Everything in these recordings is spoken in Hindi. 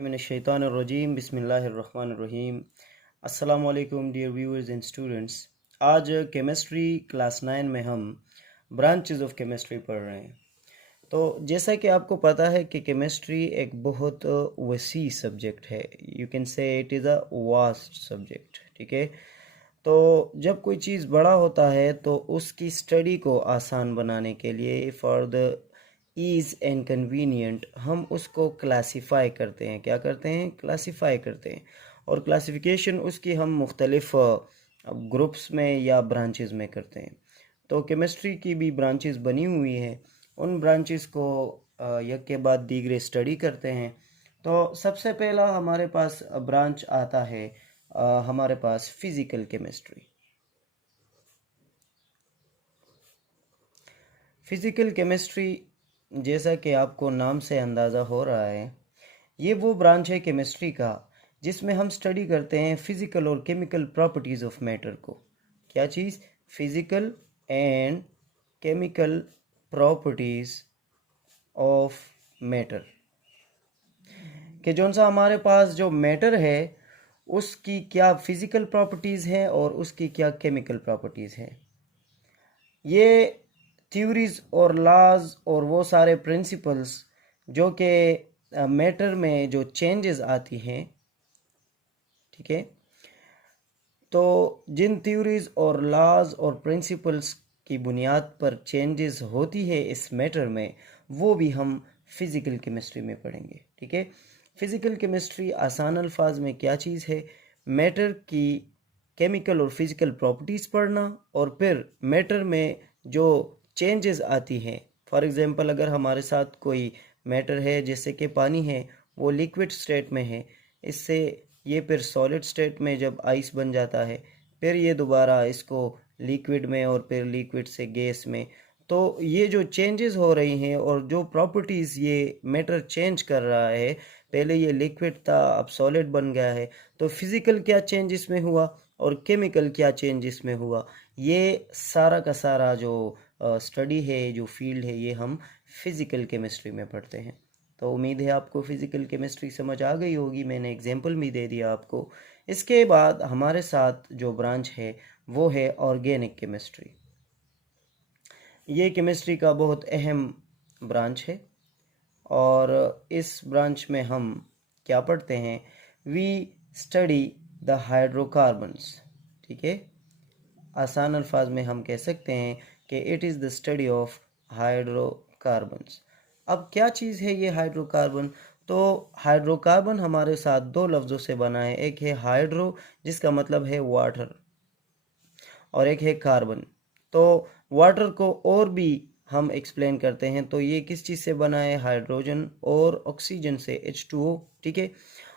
मिनश्शैतानिर्रजीम बिस्मिल्लाहिर्रहमानिर्रहीम। अस्सलाम वालेकुम डियर व्यूअर्स एंड स्टूडेंट्स। आज केमिस्ट्री क्लास 9 में हम ब्रांचेस ऑफ केमिस्ट्री पढ़ रहे हैं। तो जैसा कि आपको पता है कि केमिस्ट्री एक बहुत वसी सब्जेक्ट है। You can say it is a vast subject. ठीक है, तो जब कोई चीज़ बड़ा होता है तो उसकी स्टडी को आसान बनाने के लिए for the ease and convenient हम उसको क्लासिफाई करते हैं। क्या करते हैं? क्लासिफाई करते हैं। और क्लासिफिकेशन उसकी हम मुख्तलिफ ग्रुप्स में या ब्रांचेस में करते हैं। तो केमिस्ट्री की भी ब्रांचेस बनी हुई हैं। उन ब्रांचेस को एक के बाद दीगरे स्टडी करते हैं। तो सबसे पहला हमारे पास ब्रांच आता है हमारे पास फिज़िकल केमिस्ट्री। फिज़िकल केमिस्ट्री, जैसा कि आपको नाम से अंदाज़ा हो रहा है, ये वो ब्रांच है केमिस्ट्री का जिसमें हम स्टडी करते हैं फिज़िकल और केमिकल प्रॉपर्टीज़ ऑफ मैटर को। क्या चीज़? Physical and chemical properties of matter. कि जौन सा हमारे पास जो मैटर है उसकी क्या फिज़िकल प्रॉपर्टीज़ हैं और उसकी क्या केमिकल प्रॉपर्टीज़ हैं। ये थ्योरीज और लॉज और वो सारे प्रिंसिपल्स जो कि मैटर में जो चेंजेस आती हैं, ठीक है, तो जिन थ्योरीज और लॉज और प्रिंसिपल्स की बुनियाद पर चेंजेस होती है इस मैटर में, वो भी हम फिज़िकल केमिस्ट्री में पढ़ेंगे। ठीक है, फिज़िकल केमिस्ट्री आसान अल्फाज में क्या चीज़ है? मैटर की केमिकल और फिज़िकल प्रॉपर्टीज़ पढ़ना और फिर मैटर में जो चेंजेस आती हैं। फॉर एग्जांपल, अगर हमारे साथ कोई मैटर है जैसे कि पानी है, वो लिक्विड स्टेट में है, इससे ये फिर सॉलिड स्टेट में जब आइस बन जाता है, फिर ये दोबारा इसको लिक्विड में और फिर लिक्विड से गैस में। तो ये जो चेंजेस हो रही हैं और जो प्रॉपर्टीज़ ये मैटर चेंज कर रहा है, पहले ये लिक्विड था अब सॉलिड बन गया है, तो फिज़िकल क्या चेंज इसमें हुआ और केमिकल क्या चेंज इसमें हुआ, ये सारा का सारा जो स्टडी है, जो फील्ड है, ये हम फिज़िकल केमिस्ट्री में पढ़ते हैं। तो उम्मीद है आपको फ़िज़िकल केमिस्ट्री समझ आ गई होगी। मैंने एग्जांपल भी दे दिया आपको। इसके बाद हमारे साथ जो ब्रांच है वो है ऑर्गेनिक केमिस्ट्री। ये केमिस्ट्री का बहुत अहम ब्रांच है और इस ब्रांच में हम क्या पढ़ते हैं? We study the hydrocarbons. ठीक है, आसान अल्फाज में हम कह सकते हैं कि it is the study of hydrocarbons. अब क्या चीज़ है ये हाइड्रोकार्बन? तो हाइड्रोकार्बन हमारे साथ दो लफ्ज़ों से बना है। एक है हाइड्रो जिसका मतलब है वाटर और एक है कार्बन। तो वाटर को और भी हम एक्सप्लेन करते हैं तो ये किस चीज़ से बना है? हाइड्रोजन और ऑक्सीजन से, H2O। ठीक है,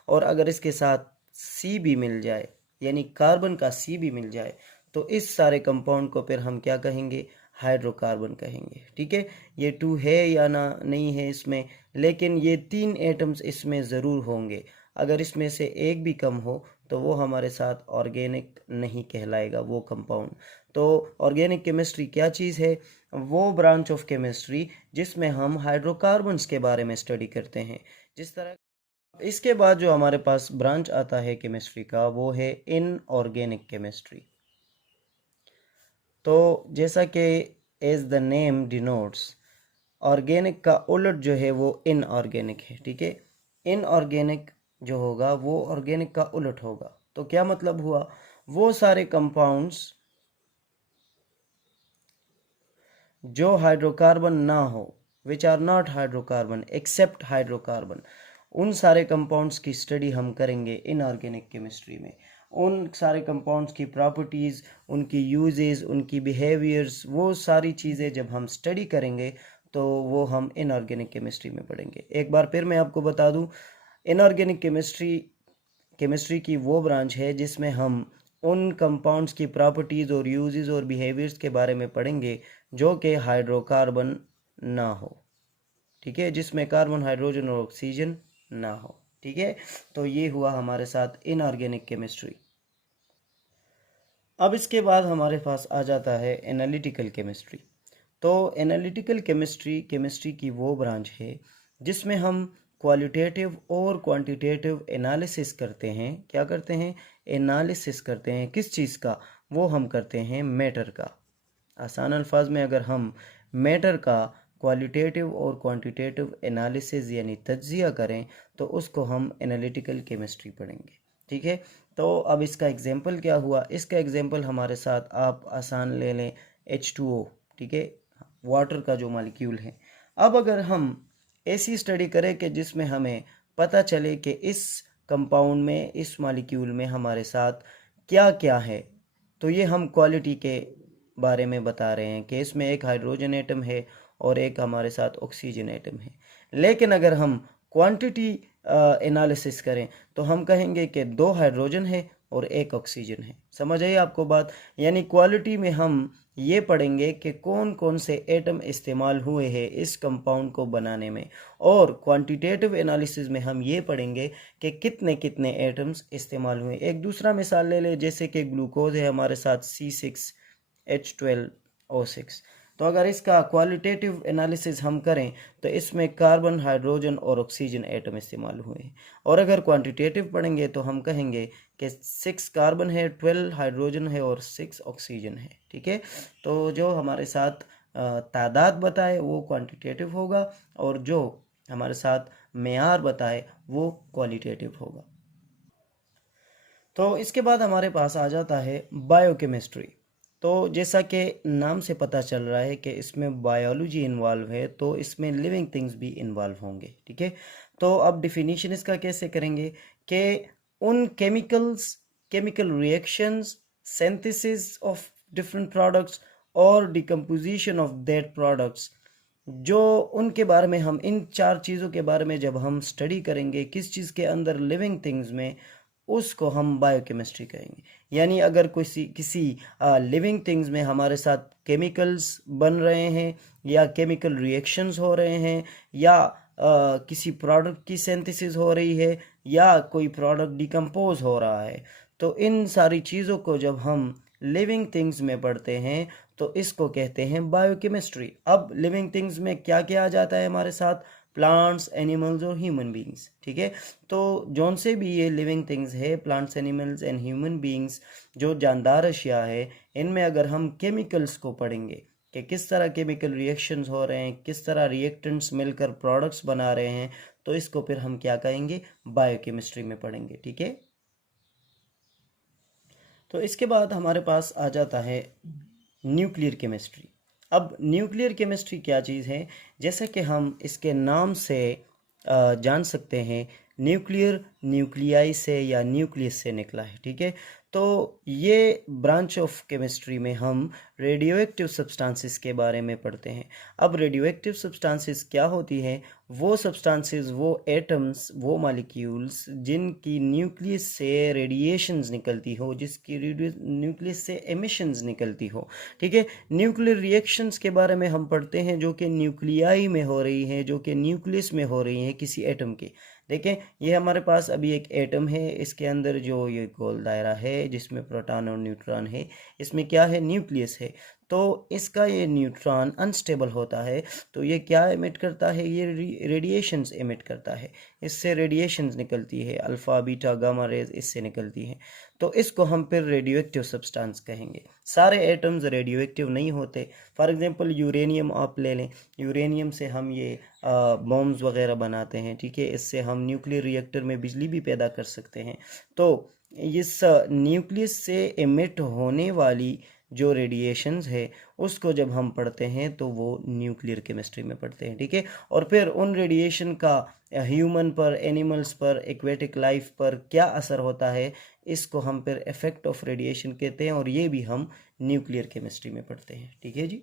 और अगर इसके साथ सी भी मिल जाए, यानी कार्बन का सी भी मिल जाए, तो इस सारे कंपाउंड को फिर हम क्या कहेंगे? हाइड्रोकार्बन कहेंगे। ठीक है, ये टू है या ना नहीं है इसमें, लेकिन ये तीन एटम्स इसमें ज़रूर होंगे। अगर इसमें से एक भी कम हो तो वो हमारे साथ ऑर्गेनिक नहीं कहलाएगा वो कंपाउंड। तो ऑर्गेनिक केमिस्ट्री क्या चीज़ है? वो ब्रांच ऑफ केमिस्ट्री जिसमें हम हाइड्रोकार्बन्स के बारे में स्टडी करते हैं। जिस तरह इसके बाद जो हमारे पास ब्रांच आता है केमिस्ट्री का वो है इनऑर्गेनिक केमिस्ट्री। तो जैसा कि as the name denotes, organic का उलट जो है वो इनऑर्गेनिक है। ठीक है, इनऑर्गेनिक जो होगा वो ऑर्गेनिक का उलट होगा। तो क्या मतलब हुआ? वो सारे कंपाउंड्स जो हाइड्रोकार्बन ना हो, which are not hydrocarbon except hydrocarbon, उन सारे कंपाउंड्स की स्टडी हम करेंगे इनऑर्गेनिक केमिस्ट्री में। उन सारे कंपाउंड्स की प्रॉपर्टीज़, उनकी यूजेस, उनकी बिहेवियर्स, वो सारी चीज़ें जब हम स्टडी करेंगे तो वो हम इनऑर्गेनिक केमिस्ट्री में पढ़ेंगे। एक बार फिर मैं आपको बता दूं, इनऑर्गेनिक केमिस्ट्री की वो ब्रांच है जिसमें हम उन कंपाउंड्स की प्रॉपर्टीज़ और यूजेस और बिहेवियर्स के बारे में पढ़ेंगे जो कि हाइड्रोकार्बन ना हो। ठीक है, जिसमें कार्बन, हाइड्रोजन और ऑक्सीजन ना हो। ठीक है, तो ये हुआ हमारे साथ इनऑर्गेनिक केमिस्ट्री। अब इसके बाद हमारे पास आ जाता है एनालिटिकल केमिस्ट्री। तो एनालिटिकल केमिस्ट्री की वो ब्रांच है जिसमें हम क्वालिटेटिव और क्वांटिटेटिव एनालिसिस करते हैं। क्या करते हैं? एनालिसिस करते हैं। किस चीज़ का? वो हम करते हैं मैटर का। आसान अल्फाज में अगर हम मैटर का क्वालिटेटिव और क्वांटिटेटिव एनालिसिस यानी तज्जिया करें तो उसको हम एनालिटिकल केमिस्ट्री पढ़ेंगे। ठीक है, तो अब इसका एग्जांपल क्या हुआ? इसका एग्जांपल हमारे साथ आप आसान ले लें H2O। ठीक है, वाटर का जो मॉलिक्यूल है। अब अगर हम ऐसी स्टडी करें कि जिसमें हमें पता चले कि इस कंपाउंड में, इस मॉलिक्यूल में हमारे साथ क्या क्या है, तो ये हम क्वालिटी के बारे में बता रहे हैं कि इसमें एक हाइड्रोजन एटम है और एक हमारे साथ ऑक्सीजन एटम है। लेकिन अगर हम क्वांटिटी एनालिसिस करें तो हम कहेंगे कि 2 हाइड्रोजन है और 1 ऑक्सीजन है। समझ आई आपको बात? यानी क्वालिटी में हम ये पढ़ेंगे कि कौन कौन से एटम इस्तेमाल हुए हैं इस कंपाउंड को बनाने में, और क्वांटिटेटिव एनालिसिस में हम ये पढ़ेंगे कि कितने कितने एटम्स इस्तेमाल हुए। एक दूसरा मिसाल ले ले, जैसे कि ग्लूकोज है हमारे साथ C6H12O6। तो अगर इसका क्वालिटेटिव एनालिसिस हम करें तो इसमें कार्बन, हाइड्रोजन और ऑक्सीजन एटम इस्तेमाल हुए हैं। और अगर क्वांटिटेटिव पढ़ेंगे तो हम कहेंगे कि 6 कार्बन है, 12 हाइड्रोजन है और 6 ऑक्सीजन है। ठीक है, तो जो हमारे साथ तादाद बताए वो क्वांटिटेटिव होगा और जो हमारे साथ मेयार बताए वो क्वालिटेटिव होगा। तो इसके बाद हमारे पास आ जाता है बायोकेमिस्ट्री। तो जैसा कि नाम से पता चल रहा है कि इसमें बायोलॉजी इन्वॉल्व है, तो इसमें लिविंग थिंग्स भी इन्वॉल्व होंगे। ठीक है, तो अब डिफिनीशन इसका कैसे करेंगे कि उन chemicals, chemical reactions, synthesis of different products और डिकम्पोजिशन ऑफ दैट प्रोडक्ट्स, जो उनके बारे में हम, इन 4 चीज़ों के बारे में जब हम स्टडी करेंगे किस चीज़ के अंदर, लिविंग थिंग्स में, उसको हम बायोकेमिस्ट्री कहेंगे। यानी अगर किसी लिविंग थिंग्स में हमारे साथ केमिकल्स बन रहे हैं या केमिकल रिएक्शंस हो रहे हैं या किसी प्रोडक्ट की सिंथेसिस हो रही है या कोई प्रोडक्ट डिकम्पोज हो रहा है, तो इन सारी चीज़ों को जब हम लिविंग थिंग्स में पढ़ते हैं तो इसको कहते हैं बायोकेमिस्ट्री। अब लिविंग थिंग्स में क्या क्या आ जाता है हमारे साथ? प्लांट्स, एनिमल्स और ह्यूमन बींग्स। ठीक है, तो जौन से भी ये लिविंग थिंग्स है, plants, animals and human beings, जो जानदार अशिया है, इनमें अगर हम केमिकल्स को पढ़ेंगे कि किस तरह केमिकल रिएक्शंस हो रहे हैं, किस तरह रिएक्टेंट्स मिलकर प्रोडक्ट्स बना रहे हैं, तो इसको फिर हम क्या कहेंगे? बायोकेमिस्ट्री में पढ़ेंगे। ठीक है, तो इसके बाद हमारे पास आ जाता है न्यूक्लियर केमिस्ट्री। अब न्यूक्लियर केमिस्ट्री क्या चीज़ है? जैसे कि हम इसके नाम से जान सकते हैं, न्यूक्लियर न्यूक्लियाई से या न्यूक्लियस से निकला है। ठीक है, तो ये ब्रांच ऑफ केमिस्ट्री में हम रेडियो एक्टिव सब्सटेंसेस के बारे में पढ़ते हैं। अब रेडियो एक्टिव सब्सटेंसेस क्या होती हैं? वो सब्सटेंसेस, वो एटम्स, वो मॉलिक्यूल्स जिनकी न्यूक्लियस से रेडिएशंस निकलती हो, जिसकी न्यूक्लियस से एमिशंस निकलती हो। ठीक है, न्यूक्लियर रिएक्शंस के बारे में हम पढ़ते हैं जो कि न्यूक्लियाई में हो रही हैं, जो कि न्यूक्लियस में हो रही हैं किसी एटम की। देखें, ये हमारे पास अभी एक एटम है, इसके अंदर जो ये गोल दायरा है जिसमें प्रोटॉन और न्यूट्रॉन है, इसमें क्या है? न्यूक्लियस है। तो इसका ये न्यूट्रॉन अनस्टेबल होता है, तो ये क्या एमिट करता है? ये रेडिएशंस एमिट करता है। इससे रेडिएशंस निकलती है, अल्फ़ा, बीटा, गामा रेज इससे निकलती हैं। तो इसको हम फिर रेडियो एक्टिव सब्सटेंस कहेंगे। सारे एटम्स रेडियो एक्टिव नहीं होते। फॉर एग्जांपल यूरेनियम आप ले लें, यूरेनियम से हम ये बॉम्ब्स वगैरह बनाते हैं। ठीक है, इससे हम न्यूक्लियर रिएक्टर में बिजली भी पैदा कर सकते हैं। तो इस न्यूक्लियस से एमिट होने वाली जो रेडिएशंस है उसको जब हम पढ़ते हैं तो वो न्यूक्लियर केमिस्ट्री में पढ़ते हैं। ठीक है, और फिर उन रेडिएशन का ह्यूमन पर, एनिमल्स पर, एक्वेटिक लाइफ पर क्या असर होता है, इसको हम फिर इफेक्ट ऑफ रेडिएशन कहते हैं और ये भी हम न्यूक्लियर केमिस्ट्री में पढ़ते हैं। ठीक है जी,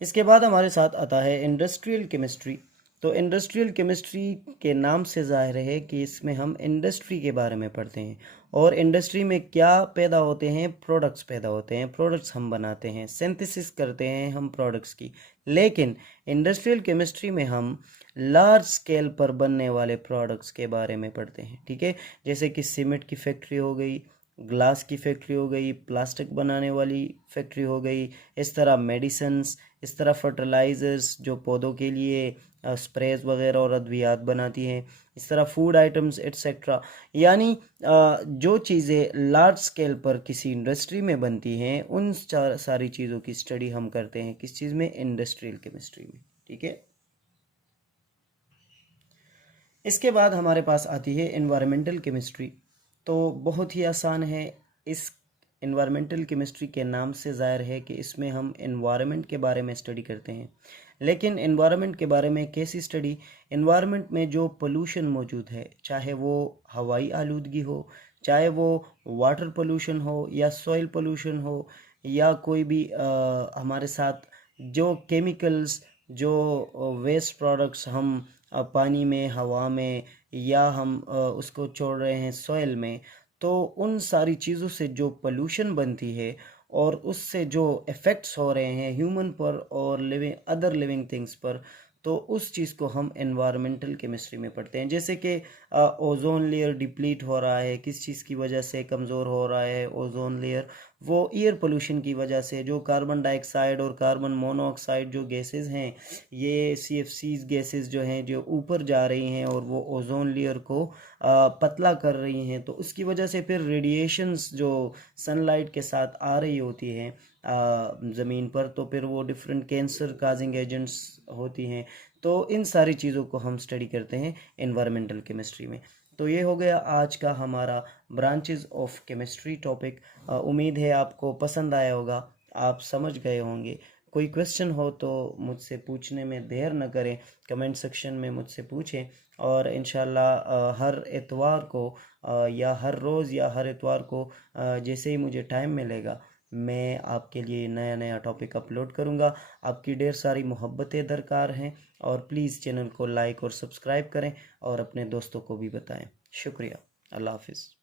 इसके बाद हमारे साथ आता है इंडस्ट्रियल केमिस्ट्री। तो इंडस्ट्रियल केमिस्ट्री के नाम से ज़ाहिर है कि इसमें हम इंडस्ट्री के बारे में पढ़ते हैं और इंडस्ट्री में क्या पैदा होते हैं? प्रोडक्ट्स पैदा होते हैं, प्रोडक्ट्स हम बनाते हैं, सिंथेसिस करते हैं हम प्रोडक्ट्स की। लेकिन इंडस्ट्रियल केमिस्ट्री में हम लार्ज स्केल पर बनने वाले प्रोडक्ट्स के बारे में पढ़ते हैं। ठीक है, जैसे कि सीमेंट की फैक्ट्री हो गई, ग्लास की फैक्ट्री हो गई, प्लास्टिक बनाने वाली फैक्ट्री हो गई, इस तरह मेडिसिन्स, इस तरह फर्टिलाइज़र्स जो पौधों के लिए स्प्रेज वगैरह और अद्वियात बनाती हैं, इस तरह फूड आइटम्स एट्सेट्रा। यानी जो चीज़ें लार्ज स्केल पर किसी इंडस्ट्री में बनती हैं उन सारी चीज़ों की स्टडी हम करते हैं किस चीज़ में, इंडस्ट्रियल केमिस्ट्री में। ठीक है। इसके बाद हमारे पास आती है एनवायरमेंटल केमिस्ट्री। तो बहुत ही आसान है। इस एनवायरमेंटल केमिस्ट्री के नाम से ज़ाहिर है कि इसमें हम एनवायरनमेंट के बारे में स्टडी करते हैं। लेकिन एनवायरनमेंट के बारे में कैसी स्टडी? एनवायरनमेंट में जो पोल्यूशन मौजूद है, चाहे वो हवाई आलूदगी हो, चाहे वो वाटर पोल्यूशन हो या सॉइल पोल्यूशन हो, या कोई भी हमारे साथ जो केमिकल्स, जो वेस्ट प्रोडक्ट्स हम पानी में, हवा में, या हम उसको छोड़ रहे हैं सॉइल में, तो उन सारी चीज़ों से जो पोल्यूशन बनती है और उससे जो इफ़ेक्ट्स हो रहे हैं ह्यूमन पर और लिविंग अदर लिविंग थिंग्स पर, तो उस चीज़ को हम एनवायरमेंटल केमिस्ट्री में पढ़ते हैं। जैसे कि ओजोन लेयर डिप्लीट हो रहा है, किस चीज़ की वजह से कमज़ोर हो रहा है ओजोन लेयर? वो एयर पोल्यूशन की वजह से। जो कार्बन डाइऑक्साइड और कार्बन मोनोऑक्साइड जो गैसेस हैं, ये CFCs गैसेस जो हैं जो ऊपर जा रही हैं और वो ओजोन लेयर को पतला कर रही हैं, तो उसकी वजह से फिर रेडिएशंस जो सनलाइट के साथ आ रही होती हैं ज़मीन पर, तो फिर वो डिफरेंट कैंसर काजिंग एजेंट्स होती हैं। तो इन सारी चीज़ों को हम स्टडी करते हैं एनवायरमेंटल केमिस्ट्री में। तो ये हो गया आज का हमारा ब्रांचेस ऑफ केमिस्ट्री टॉपिक। उम्मीद है आपको पसंद आया होगा, आप समझ गए होंगे। कोई क्वेश्चन हो तो मुझसे पूछने में देर न करें, कमेंट सेक्शन में मुझसे पूछें। और इंशाल्लाह हर इतवार को या हर रोज़ या हर इतवार को जैसे ही मुझे टाइम मिलेगा, मैं आपके लिए नया नया टॉपिक अपलोड करूँगा। आपकी ढेर सारी मोहब्बतें दरकार हैं, और प्लीज़ चैनल को लाइक और सब्सक्राइब करें और अपने दोस्तों को भी बताएं। शुक्रिया। अल्लाह हाफिज़।